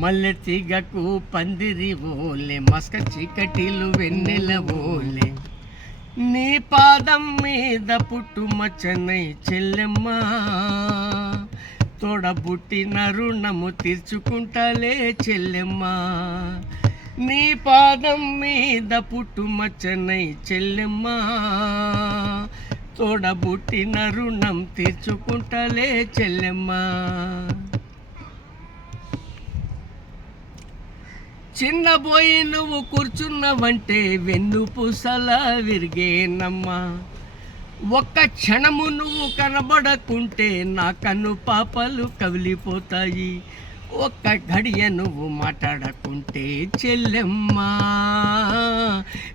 మల్లె తీగకు పందిరి ఓలే మస్క చీకటిలు వెన్నెల ఓలే. నీ పాదం మీద పుట్టు మచ్చనై చెల్లెమ్మ. తోడబుట్టిన రుణము తీర్చుకుంటలే చెల్లెమ్మ. నీ పాదం మీద పుట్టు మచ్చనై చెల్లెమ్మ. తోడబుట్టిన రుణం తీర్చుకుంటలే చెల్లెమ్మ. చిన్నబోయి నువ్వు కూర్చున్నవంటే వెన్ను పూసల విరిగేనమ్మా. ఒక్క క్షణము నువ్వు కనబడకుంటే నా కన్ను పాపలు కవిలిపోతాయి. ఒక్క ఘడియ నువ్వు మాట్లాడకుంటే చెల్లెమ్మా.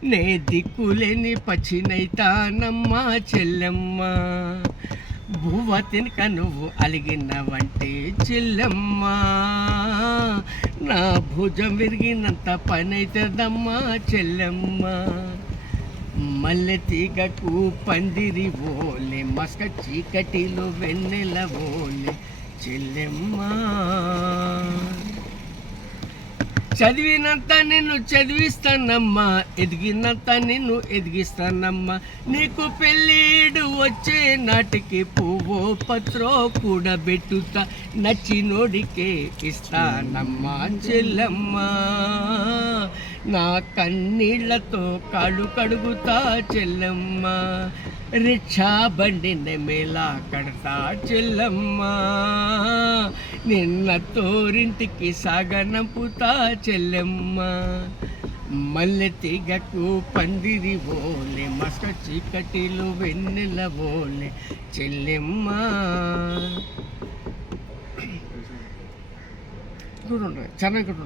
నే దిక్కులేని పచ్చినైతానమ్మా చెల్లెమ్మా. భూవ తినక నువ్వు అలిగినవంటే చెల్లెమ్మా. నా భుజం విరిగినంత పనైతుందమ్మా చెల్లెమ్మా. మల్లె తీగకు పందిరి ఓలే మస్క చీకటిలో వెన్నెల ఓలే చెల్లెమ్మా. చదివినంత నిన్ను చదివిస్తానమ్మా ఎదిగినంత నిన్ను ఎదిగిస్తానమ్మా. నీకు పెళ్ళిడు వచ్చే నాటికి పువ్వో పత్రో కూడా పెట్టుతా నచ్చినోడికే ఇస్తానమ్మా చెల్లమ్మ. నా కన్నీళ్ళతో కాళ్ళు కడుగుతా చెల్లమ్మ. రిక్షా బండి నెమేలా కడతా చెల్లమ్మ. నిన్న తోరింటికి సాగనంపుతా చెల్లెమ్మా. మల్లెత్తి గట్టు పందిరి బోలే మస్క చీకటిలు వెన్నెల బోలే చెల్లెమ్మ. చూడండి చెన్నై కూడా